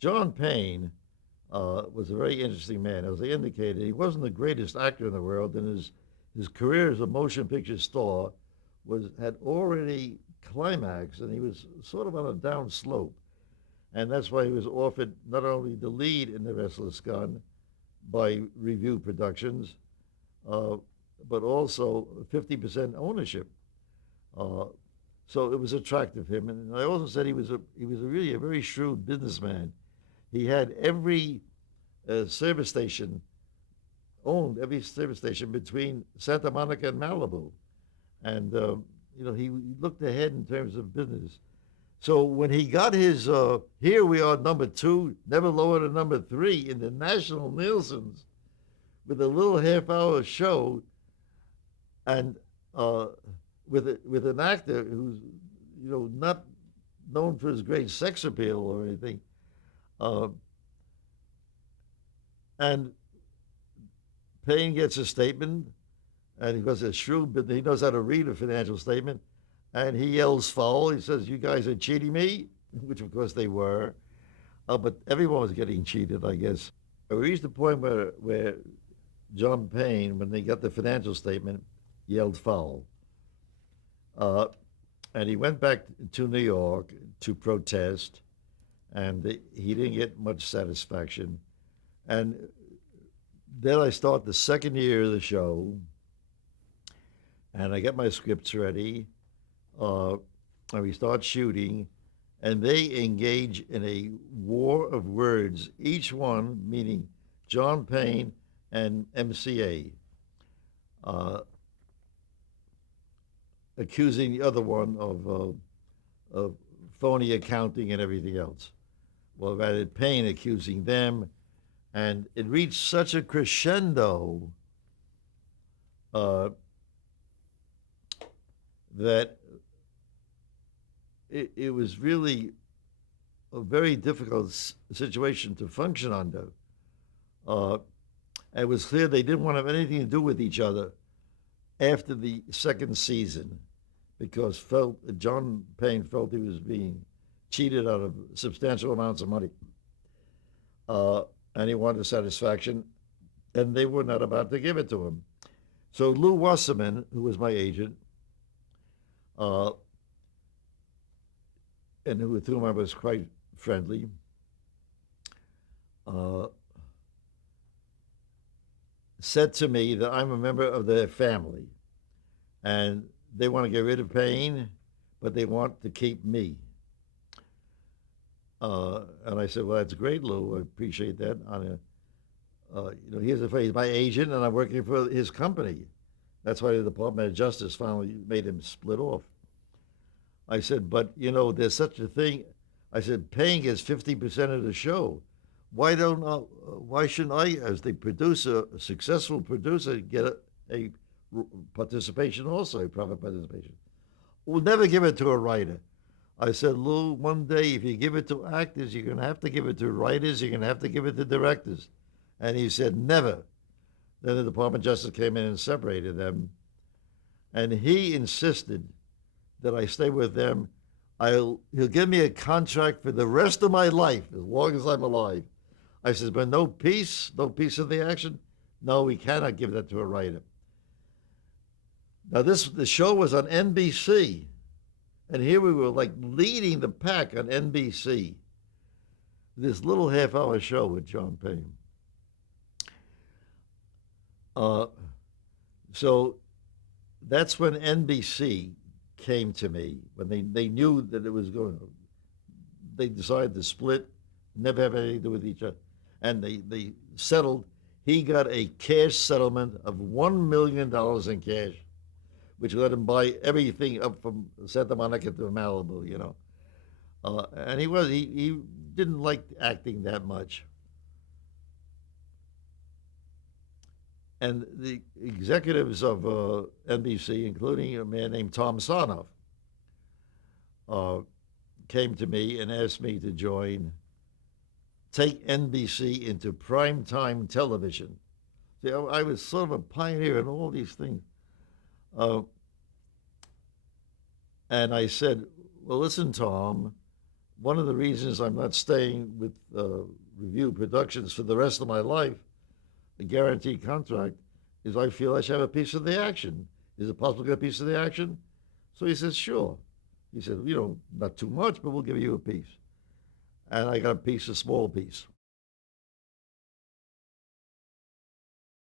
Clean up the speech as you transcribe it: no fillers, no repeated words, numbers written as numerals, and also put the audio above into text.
John Payne was a very interesting man. As I indicated, he wasn't the greatest actor in the world, and his career as a motion picture star had already climaxed, and he was sort of on a down slope. And that's why he was offered not only the lead in The Restless Gun by Review Productions, uh, but also 50% ownership. Uh, so it was attractive to him. And I also said he was really a very shrewd businessman. He had service station owned every service station between Santa Monica and Malibu, and he looked ahead in terms of business. So when he got his, here we are, number two, never lower than number three in the national Nielsen's with a little half-hour show, and uh, with an actor who's not known for his great sex appeal or anything, uh, and Payne gets a statement, and he goes, a shrewd, but he knows how to read a financial statement, and he yells foul. He says, "You guys are cheating me," which of course they were, but everyone was getting cheated, I guess. We reached the point where John Payne, when they got the financial statement, yelled foul. Uh, and he went back to New York to protest, and he didn't get much satisfaction. And then I start the second year of the show, and I get my scripts ready, uh, and we start shooting, and they engage in a war of words, each one meaning John Payne and MCA, uh, accusing the other one of phony accounting and everything else. Well, rather Payne accusing them, and it reached such a crescendo uh, that it was really a very difficult situation to function under. Uh, it was clear they didn't want to have anything to do with each other after the second season because John Payne felt he was being cheated out of substantial amounts of money. And he wanted satisfaction, and they were not about to give it to him. So Lou Wasserman, who was my agent, uh, and with whom I was quite friendly, uh, said to me that I'm a member of their family, and they want to get rid of Payne, but they want to keep me. And I said, "Well, that's great, Lou. I appreciate that." He's my agent, and I'm working for his company. That's why the Department of Justice finally made him split off. I said, "But there's such a thing." I said, "Payne gets 50% of the show. Why shouldn't I, as the producer, a successful producer, get a participation also, a profit participation? We'll never give it to a writer." I said, "Lou, one day if you give it to actors, you're going to have to give it to writers, you're going to have to give it to directors." And he said, "Never." Then the Department of Justice came in and separated them. And he insisted that I stay with them. He'll give me a contract for the rest of my life, as long as I'm alive. I said, "But no piece of the action? No, we cannot give that to a writer." Now the show was on NBC. And here we were like leading the pack on NBC. This little half-hour show with John Payne. Uh, so that's when NBC came to me, when they knew that it was going. They decided to split, never have anything to do with each other. And they settled. He got a cash settlement of $1 million in cash, which let him buy everything up from Santa Monica to Malibu. And he didn't like acting that much. And the executives of NBC, including a man named Tom Sarnoff, came to me and asked me to take NBC into primetime television. See, I was sort of a pioneer in all these things. And I said, "Well, listen, Tom, one of the reasons I'm not staying with Review Productions for the rest of my life, a guaranteed contract, is I feel I should have a piece of the action. Is it possible to get a piece of the action? So he says, sure. He said, not too much, but we'll give you a piece. And I got a piece, a small piece.